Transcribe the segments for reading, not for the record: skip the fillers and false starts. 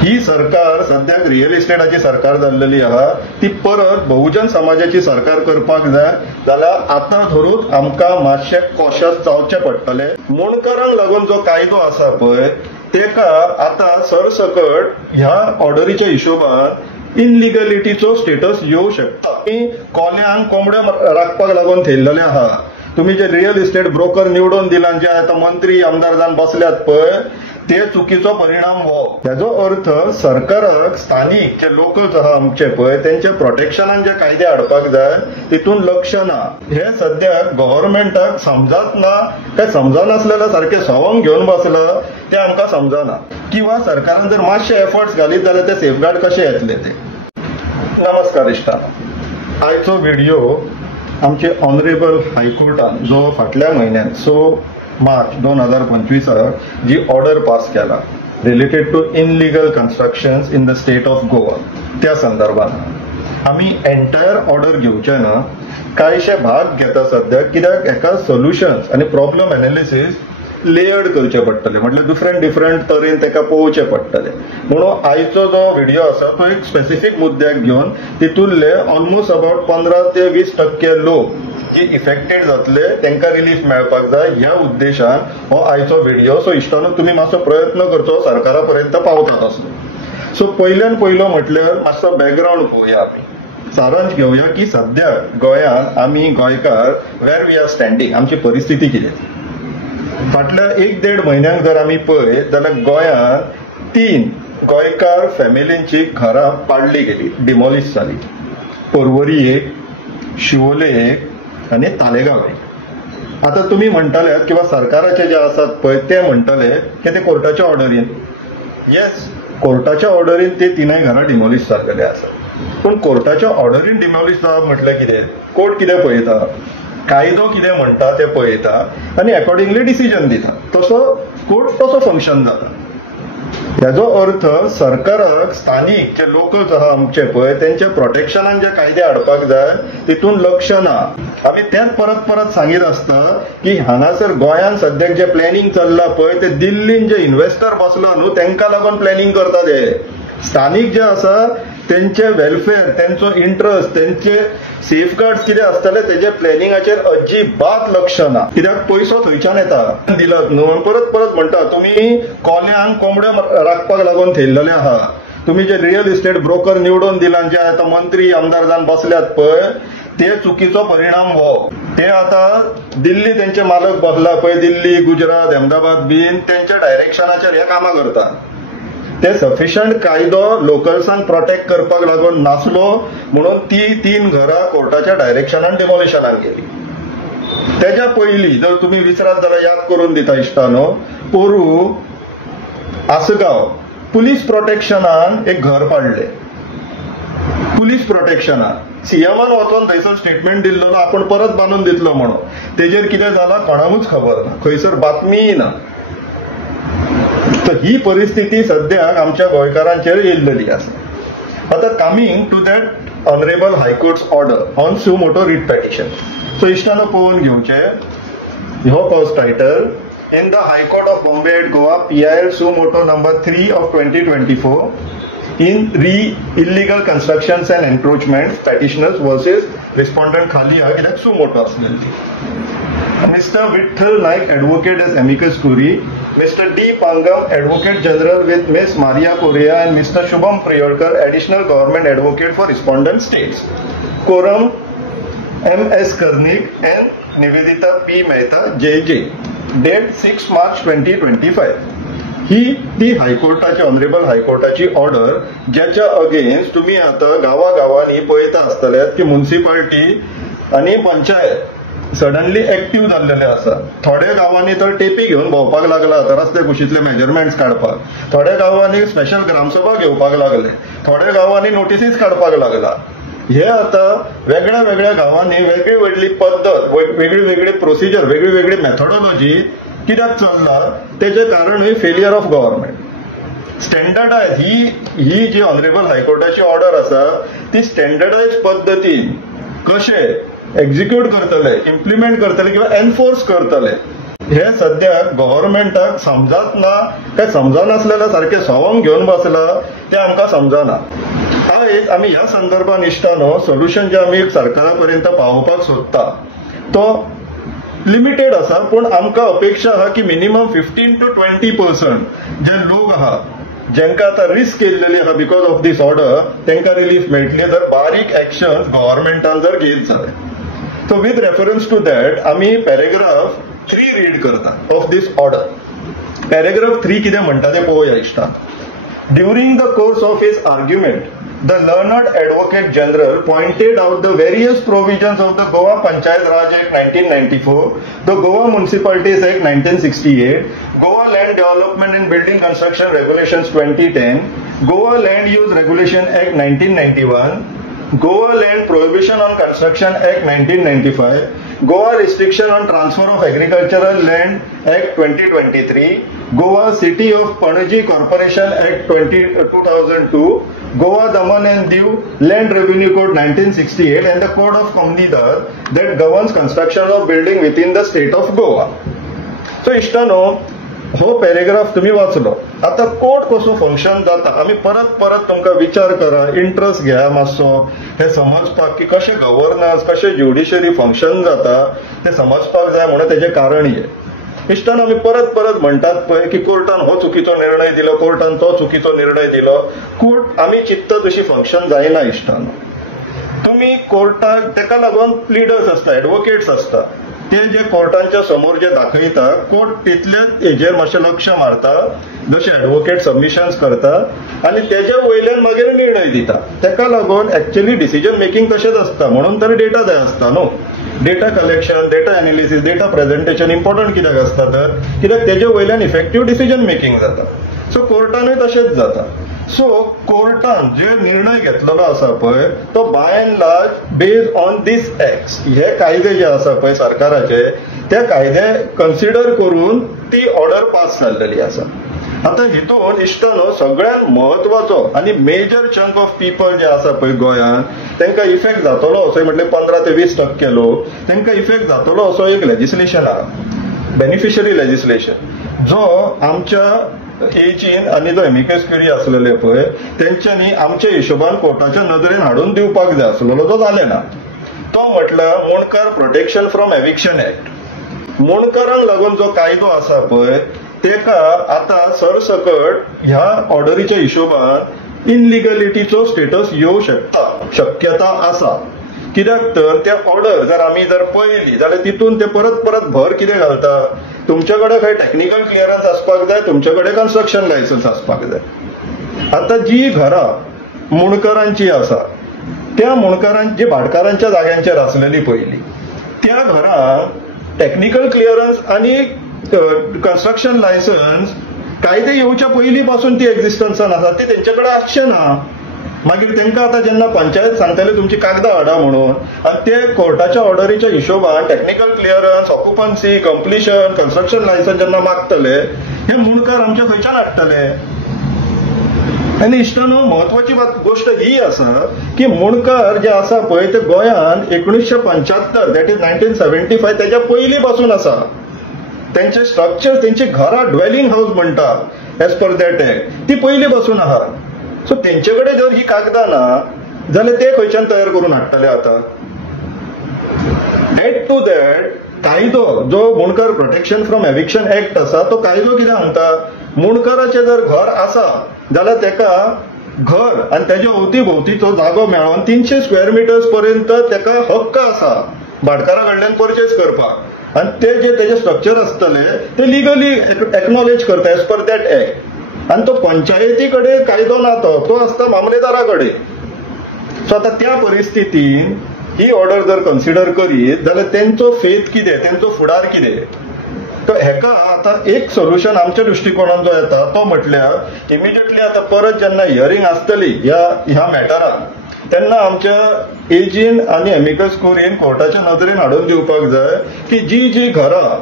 ही सरकार सध्याक रियल इस्टेटाची सरकार जाल्लेली आहा ती परत बहुजन समाजाची सरकार करपाक जाय जाल्यार आतां धरून आमकां मातशें कॉशियस जावचें पडटलें। मुणकारांक लागून जो कायदो आसा पळय तेका आतां सरसकट ह्या ऑर्डरीच्या हिशोबान इनलिगलिटीचो स्टेटस येवं शकता। कोल्यांक कोंबड्यो राखपाक लागून थेयल्लेले आहा, तुम्ही जे रियल इस्टेट ब्रोकर निवडून दिला जे आता मंत्री आमदार जावन बसल्यात पळय ते चुकीचो परिणाम हो। याचो अर्थ सरकाराक स्थानिक जे लोकल्स आहा आमचे पळय त्यांच्या प्रोटेक्शनान जे कायदे हाडपाक जाय तितून लक्ष ना। हे सध्याक गव्हर्नमेंटाक समजत ना काय समजनासलेलं सारखे सवंग घेवन बसलं ते आमकां समजना, किंवा सरकारान जर मातशे एफर्ट्स घालीत जाल्यार ते सेफगार्ड कशे येतले ते। नमस्कार इश्टांनो, आयचो व्हिडिओ आमचे ऑनरेबल हायकोर्टान जो फाटल्या म्हयन्यात 6 मार्च 2025 जी ऑर्डर पास केला related to illegal constructions in the state of Goa त्या संदर्भात आम्ही एंटायर ऑर्डर घेवचे ना, कांयशे भाग घेता सध्या, कित्याक एका सोल्युशन्स आणि प्रॉब्लेम एनालिसिस लेयर्ड करचे पडटले, म्हटल्यार डिफरंट तरेन तेका पळोवचे पडटले। म्हणून आयचो जो व्हिडिओ आसा तो एक स्पेसिफिक मुद्द्याक घेवन तितूंतले ऑलमोस्ट अबाउट 15 ते 20% लोक जे इफेक्टेड जातले तांकां रिलीफ मेळपाक जाय ह्या उद्देशान हो आयचो व्हिडिओ। सो इश्टानो तुम्ही मातसो प्रयत्न करचो सरकारा पर्यंत पावतात असलो। सो पयल्यान पयलो म्हटल्यार मातसो बॅकग्राऊंड पळोवया, आमी सारांश घेवया की सध्या गोंयांत आमी गोंयकार वेर वी आर स्टँडिंग, आमची परिस्थिती कितें। फाटल्या 1-1.5 म्हयन्यांक जर आमी पळयत जाल्यार गोंयांत 3 गोंयकार फॅमिलींची घरां पाडली गेली, डिमॉलिश जाली। पर्वरी एक, शिवोले एक आणि तालेगाव एक। आता तुम्ही म्हणटाले किंवा सरकाराचे जे आसात पळय ते म्हणटाले की ते कोर्टाच्या ऑर्डरीन, येस कोर्टाच्या ऑर्डरीन ते 3 घरां डिमॉलिश जाल्लेले आसात, पण कोर्टाच्या ऑर्डरीन डिमॉलिश जावप म्हटल्यार कितें, कोर्ट कितें पळयता, कायदो कितें म्हणटा ते पळयता आणि अकॉर्डिंगली डिसिजन दिता, तसो कोर्ट तसो फंक्शन जाता। याचो अर्थ सरकाराक स्थानिक जे लोकल्स आहा आमचे पळय त्यांच्या प्रोटेक्शनान जे कायदे हाडपाक जाय तितून लक्ष ना। आमी तेच परत सांगीत आसता की हांगासर गोंयांत सद्याक जे प्लॅनिंग चल्ला पळय ते दिल्लीन जे इन्व्हेस्टर बसला न्हू तांकां लागून प्लॅनिंग करता ते। स्थानिक जे आसा त्यांचे वेलफेअर, त्यांचो इंटरेस्ट, त्यांचे सेफगार्ड्स कितें आसतले तेजे प्लॅनिंगाचेर अजिबात लक्ष ना, कित्याक पयसो थंयच्यान येता दिलात न्हू। परत म्हणटा तुम्ही कोल्यांक कोंबड्यो राखपाक लागून थेयल्लेले आहा, तुम्ही जे रियल इस्टेट ब्रोकर निवडून दिला जे आता मंत्री आमदार जावन बसल्यात पळय ते चुकीचो परिणाम हो। ते आता दिल्ली त्यांचे मालक बसला पळय, दिल्ली, गुजरात, अहमदाबाद बीन त्यांच्या डायरेक्शनाचेर हे कामां करता। ते सफिशियंट कायदो लोकल्सांक प्रोटेक्ट करपाक लागून नासलो म्हणून ती 3 घरां कोर्टाच्या डायरेक्शनान डिमॉलिशनाक गेली। त्याच्या पयलीं जर तुम्ही विसरात जाल्यार याद करून दिता इश्टानो, पोरू आसगांव पुलीस प्रोटेक्शनान एक घर पाडले, पुलीस प्रोटेक्शनान सीएमान वचून थंयसर स्टेटमेंट दिल्लो आपण परत बांदून दितलो म्हणून, तेजेर कितें जालां कोणाकूच खबर ना, खंयसर बातमीय ना। तर ही परिस्थिती सध्याक आमच्या गोंयकारांचेर येयल्लेली आसा। आता coming to that honourable high court's order on suo motu writ petition. So इश्टानो पळोवन घेवचे हो cause title in the high court of Bombay at Goa PIL suo motu number 3 of 2024 in illegal constructions and encroachments petitioners versus respondent खाली हा कित्याक सू motor आसलेली। Mr. Vitthal Naik, advocate as amicus curiae, Mr. D. Pangam, Advocate General with Ms. Maria Correa and Mr. Shubham Priyodkar, Additional Government Advocate for Respondent States. Quorum M.S. Karnik and Nivedita P. Mehta, JJ. Date 6 March 2025. ही ती हायकोर्टाची honourable हायकोर्टाची order ज्याच्या against तुम्ही आता गावागावांनी पळयता आसतल्यात की municipality आणि panchayat suddenly active जाल्लेले आसा। थोड्या गावांनी तर टेपी घेवन भोंवपाक लागला रस्ते कुशीतले मेजरमेंट्स काडपाक, थोड्या गावांनी स्पेशल ग्रामसभा घेवपाक लागले, थोड्या गावांनी नोटिसीस काडपाक लागला। हे आता वेगळ्या वेगळ्या गावांनी वेगळी वेगळी पद्धत, वेगळी वेगळी प्रोसिजर, वेगळी वेगळी मेथोडॉलॉजी कित्याक चल्ला तेजे कारण फेलियर ऑफ गव्हर्नमेंट। स्टँडर्डायज ही जी ऑनरेबल हायकोर्टाची ऑर्डर आसा ती स्टँडर्डायज पद्धतीन कशे एक्झिक्यूट करतले, इम्प्लिमेंट करतले किंवा एनफोर्स करतले हे सध्या गव्हर्नमेंटाक समजत ना काय समजनासलेलं सारखे सवंग घेवन बसला तें आमकां समजना. आयज आमी ह्या संदर्भान इश्टानो सोल्युशन जे आमी सरकारा पर्यंत पावोवपाक सोदता तो लिमिटेड आसा, पूण आमकां अपेक्षा आहा की मिनिमम 15 to 20% जे लोक आहा जेंका आतां रिस्क येयल्लेली आहा बिकॉज ऑफ दीस ऑर्डर तेंकां रिलीफ मेळटली जर बारीक एक्शन्स गव्हर्नमेंटान जर घेत जाले. So with reference to that आमी पॅरेग्राफ 3 रीड करता ऑफ दीस ऑर्डर. पॅरेग्राफ 3 कितें म्हणटा तें पळोवया इश्टा. During the course of his argument the learned Advocate General pointed out the various provisions of the Goa Panchayat Raj Act 1994, the Goa Municipalities Act 1968, Goa Land Development and Building Construction Regulations 2010, Goa Land Use Regulation Act 1991, Goa Land Prohibition on Construction Act 1995, Goa Restriction on Transfer of Agricultural Land Act 2023, Goa City of Panaji Corporation Act 2002, Goa Daman and Diu Land Revenue Code 1968 and the Code of Comunidad that governs construction of building within the state of Goa. So इश्टानो हो paragraph तुम्ही वाचलो. आता court कसो function जाता आमी परत परत तुमकां विचार करा, इंट्रस्ट घ्या मातसो हे समजपाक की कशें गव्हर्नन्स कशें ज्युडिशरी फंक्शन जाता ते समजपाक जाय म्हणून तेजें कारण हे. इश्टान आमी परत परत म्हणटात पळय की कोर्टान हो चुकीचो निर्णय दिलो, कोर्टान तो चुकीचो निर्णय दिलो. कोर्ट आमी चित्त तशी फंक्शन जायना इश्टान. तुम्ही कोर्टाक तेका लागून प्लिडर्स आसता, एडवोकेट्स आसता, ते जे कोर्टांच्या समोर जे दाखयता कोर्ट तितलेच हेजेर मातशें लक्ष मारता, जशे एडवोकेट सबमिशन्स करता आनी तेज्या वयल्यान मागीर निर्णय दिता. तेका लागून एक्चुअली डिसिजन मेकिंग तशेंच आसता म्हणून तर डेटा जाय आसता न्हू. Data collection, data analysis, data presentation important कित्याक आसता तर कित्याक तेजे वयल्यान इफेक्टिव्ह डिसिजन मेकिंग जाता. सो कोर्टानूय तशेंच जाता. सो कोर्टान जे निर्णय घेतलेलो आसा पळय तो by and large based on this acts, हे कायदे जे आसा पळय सरकाराचे ते कायदे कन्सिडर करून ती ऑर्डर पास जाल्लेली आसा. आता हितून इश्टानो सगळ्यात महत्वाचो आणि मेजर चंक ऑफ पीपल जे आसा पळय गोंयांत तेंका इफेक्ट जातलो असो म्हटले 15 ते 20% लोक तेंका इफेक्ट जातलो असो एक लेजिस्लेशन आहा, बेनिफिशरी लेजिस्लेशन, जो आमच्या एजीन आणि जो एमिकस क्युरी असलेले पळय तेंच्यांनी आमच्या हिशोबान कोर्टाच्या नदरेन हाडून दिवपाक जाय आसलेलो, जो जाले ना. तो म्हटल्यार मुणकार प्रोटेक्शन फ्रॉम एविक्शन एक्ट. मुणकारांक लागून जो कायदो आसा पळय तेका आता सरसकट ह्या ऑर्डरीच्या हिशोबान इनलिगलिटीचो स्टेटस येऊ शकता, शक्यता आसा. कित्याक तर त्या ऑर्डर जर आमी जर पळयली जाल्यार तितून ते परत परत भर कितें घालता, तुमचे कडेन खंय टेक्निकल क्लियरन्स आसपाक जाय, तुमचे कडेन कन्स्ट्रक्शन लायसन्स आसपाक जाय. आता जी घरां मुणकारांची आसा त्या मुणकारांची भाटकारांच्या जाग्यांचेर आसलेली पयली त्या घरांक टेक्निकल क्लियरन्स आणि कन्स्ट्रक्शन लायसन्स कायदे येवच्या पयलीं पासून ती एक्झिस्टन्सान आसा, ती तेंचे कडेन आसचे ना. मागीर तेंकां आतां जेन्ना पंचायत सांगतले तुमची कागदां हाडा म्हणून आनी ते कोर्टाच्या ऑर्डरीच्या हिशोबान technical clearance, occupancy, completion, construction licence जेन्ना मागतले हे मुणकार आमचे खंयच्यान हाडटले. आनी इश्टानो महत्वाची गोष्ट ही आसा की मुणकार जे आसा पळय ते गोंयांत 1975 दॅट इज 1975 तेच्या पयलीं पासून आसा. त्यांचे स्ट्रक्चर त्यांची घरां ड्वेलिंग हाऊस म्हणटा एज पर दॅट एक्ट ती पयलीं पासून आहा. सो तेंचे कडेन जर ही कागदां ना जाल्यार ते खंयच्यान तयार करून हाडटले आतां. एड टू दॅट कायदो जो मुणकार प्रोटेक्शन फ्रॉम एविक्शन एक्ट आसा तो कायदो कितें सांगता, मुणकाराचें जर घर आसा जाल्यार तेका घर आनी तेच्या अवती भोवतीचो जागो मेळोन 300 स्क्वेअर मिटर्स पर्यंत तेका हक्क आसा भाटकारा कडल्यान परचेस करपाक. आणि ते जे त्याचे स्ट्रक्चर असतले ते लिगली एक्नॉलेज करता एज पर दॅट एक्ट. आणि तो पंचायतीकडे कायदो ना तो असता मामलेदाराकडे. सो आता त्या परिस्थितीन ही ऑर्डर जर कन्सिडर करीत जाल्यार तेंचो फेथ कितें, तेंचो फुडार कितें. तर हेका आता एक सोल्युशन आमच्या दृष्टिकोनान जो येता तो म्हटल्यार इमिजिएटली आता परत जेन्ना हियरिंग आसतली ह्या मॅटरान तेन्ना आमच्या एजीन आणि एमिकस क्युरीन कोर्टाच्या नदरेन हाडून दिवपाक जाय की जी घरां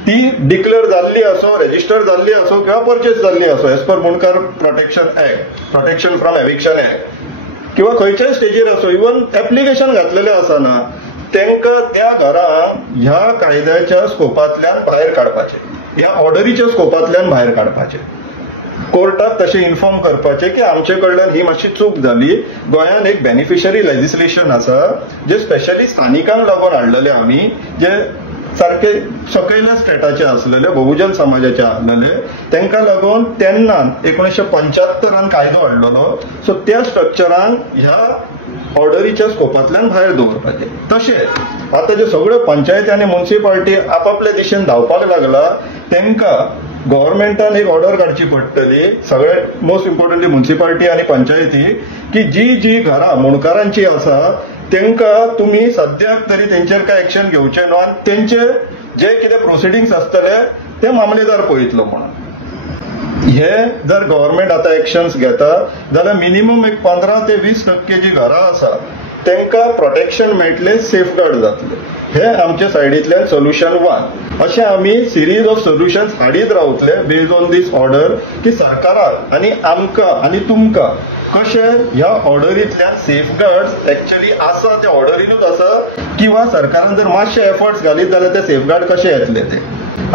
ती डिक्लेअर जाल्ली असो, रेजिस्टर जाल्ली असो किंवा परचेस जाल्ली असो एज पर मुणकार protection act, protection from eviction act किंवा खंयच्याय स्टेजीर असो, इवन एप्लिकेशन घातलेले आसना, तेंका त्या घरांक ह्या कायद्याच्या स्कोपांतल्यान भायर काडपाचे, ह्या ऑर्डरीच्या स्कोपांतल्यान भायर काडपाचे. कोर्टाक तशें इन्फॉर्म करपाचें की आमचे कडल्यान ही मातशी चूक जाली. गोंयान एक बेनिफिशरी लेजिस्लेशन आसा जे स्पेशली स्थानिकांक लागून हाडलेले आमी, जे सारखे सकयल्या स्टेटाचे आसलेले, बहुजन समाजाचे आसलेले, तांकां लागून तेन्ना 1975 कायदो हाडलेलो. सो त्या स्ट्रक्चरान ह्या ऑर्डरीच्या स्कोपांतल्यान भायर दवरपाचें. तशेंच आतां जे सगळ्यो पंचायती आनी म्युन्सिपालिटी आपापल्या दिशेन धांवपाक लागला, तांकां गव्हर्मेंटान एक ऑर्डर काडची पडटली, सगळ्यात मोस्ट इम्पॉर्टंटली म्युन्सिपालिटी आनी पंचायती, की जी घरां मुणकारांची आसा तांकां तुमी सद्याक तरी तेंचेर काय एक्शन घेवचें न्हू आनी तेंचे जे कितें प्रोसिडींग्स आसतले ते मामलेदार पळयतलो म्हणून. हे जर गव्हर्मेंट आतां एक्शन्स घेता जाल्यार मिनिमम एक 15 ते 20% जी घरां आसा तांकां प्रोटेक्शन मेळटलें, सेफगार्ड जातले. हे आमचे सायडींतल्यान सोल्युशन 1. अशें आमी सिरीज ऑफ सोल्युशन्स हाडीत रावतले बेस्ड ऑन दीस ऑर्डर, की सरकाराक आनी आमकां आनी तुमकां कशें ह्या ऑर्डरींतल्यान सेफगार्ड्स एक्चुअली आसा ते ऑर्डरीनूच आसा, किंवा सरकारान जर मातशे एफर्ट्स घालीत जाल्यार ते सेफगार्ड कशे येतले ते.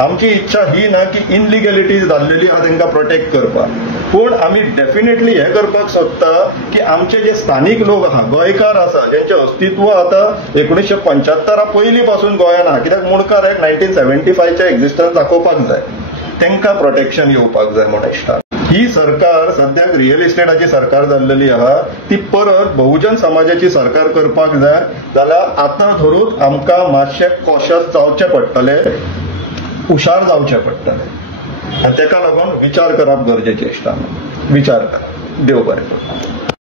आमची इच्छा ही ना की इनलिगॅलिटीज जाल्लेली आहा तांकां प्रोटेक्ट करपाक, पूण आमी डेफिनेटली हे करपाक सोदता की आमचे जे स्थानीक लोक आहा, गोंयकार आसा, ज्यांचें अस्तित्व आतां 1975 पयलीं पासून गोंयान आहा, कित्याक मुणकार एक 1975चे एक्झिस्टन्स दाखोवपाक जाय, तांकां प्रोटेक्शन येवपाक जाय म्हणून दिसता. ही सरकार सद्याक रियल इस्टेटाची सरकार जाल्लेली आहा, ती परत बहुजन समाजाची सरकार करपाक जाय जाल्यार आतां धरून आमकां मातशें कॉशियस जावचें पडटलें, हुशार जावचें पडटलें. ताका लागून विचार करप गरजेचें दिसता. विचार करा. देव बरें करूं.